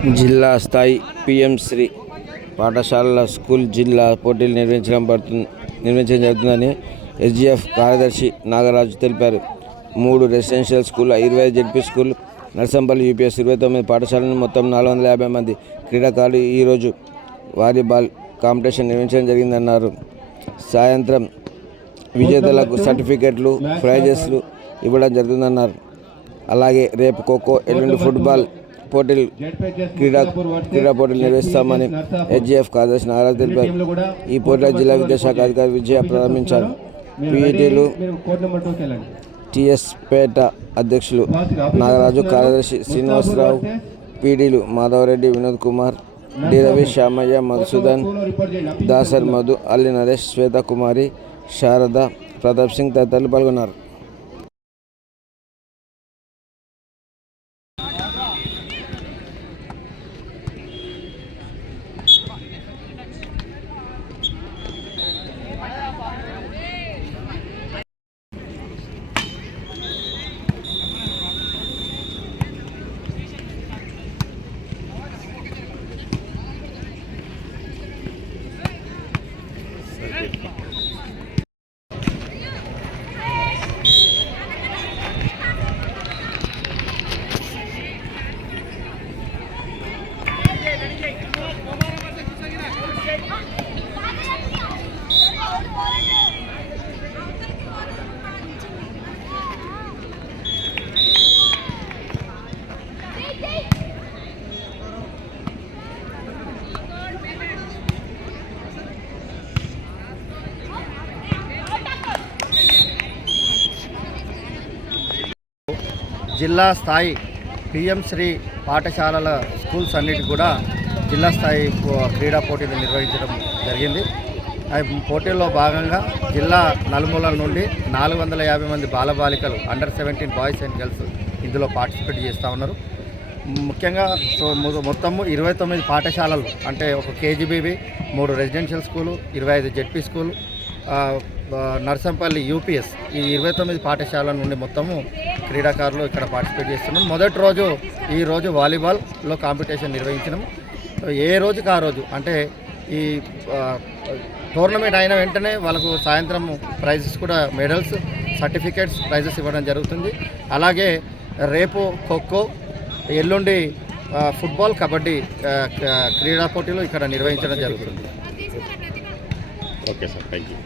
జిల్లా స్థాయి పిఎం శ్రీ పాఠశాలల స్కూల్ జిల్లా పోటీలు నిర్వహించడం జరుగుతుందని ఎస్జీఎఫ్ కార్యదర్శి నాగరాజు తెలిపారు. 3 residential school, 25 ZP school, Narsampalli UPS 29 పాఠశాలను మొత్తం 450 మంది క్రీడాకారులు ఈరోజు వాలీబాల్ కాంపిటీషన్ నిర్వహించడం జరిగిందన్నారు. సాయంత్రం విజేతలకు సర్టిఫికెట్లు, ప్రైజెస్లు ఇవ్వడం జరుగుతుందన్నారు. అలాగే రేపు ఖోఖో, ఎల్లుండి ఫుట్బాల్ పోటీలు క్రీడా పోటీలు నిర్వహిస్తామని ఎస్జీఎఫ్ కార్యదర్శి నాగరాజు తెలిపారు. ఈ పోటీలో జిల్లా విద్యాశాఖ అధికారి విజయ ప్రారంభించారు. పీఈటీలు టీఎస్ పేట అధ్యక్షులు నాగరాజు, కార్యదర్శి శ్రీనివాసరావు, పీడీలు మాధవరెడ్డి, వినోద్ కుమార్, డి రవి, శ్యామయ్య, మధుసూదన్, దాసర్ మధు, అల్లి నరేష్, శ్వేత కుమారి, శారద, ప్రతాప్ సింగ్ తదితరులు పాల్గొన్నారు. జిల్లా స్థాయి పిఎం శ్రీ పాఠశాలల స్కూల్స్ అన్నిటి కూడా జిల్లా స్థాయి క్రీడా పోటీలు నిర్వహించడం జరిగింది. పోటీల్లో భాగంగా జిల్లా నలుమూలల నుండి 450 మంది బాలబాలికలు అండర్ 17 బాయ్స్ అండ్ గర్ల్స్ ఇందులో పార్టిసిపేట్ చేస్తూ ఉన్నారు. ముఖ్యంగా మొత్తము 29 పాఠశాలలు, అంటే ఒక KGBV, 3 residential school, 25 ZP school, Narsampalli UPS, ఈ 29 పాఠశాలల నుండి మొత్తము క్రీడాకారులు ఇక్కడ పార్టిసిపేట్ చేస్తున్నాం. మొదటి రోజు ఈరోజు వాలీబాల్లో కాంపిటీషన్ నిర్వహించినాం. ఏ రోజుకి ఆ రోజు, అంటే ఈ టోర్నమెంట్ అయిన వెంటనే వాళ్ళకు సాయంత్రం ప్రైజెస్ కూడా, మెడల్స్, సర్టిఫికేట్స్, ప్రైజెస్ ఇవ్వడం జరుగుతుంది. అలాగే రేపు ఖోఖో, ఎల్లుండి ఫుట్బాల్, కబడ్డీ క్రీడా పోటీలు ఇక్కడ నిర్వహించడం జరుగుతుంది. Okay sir, thank you.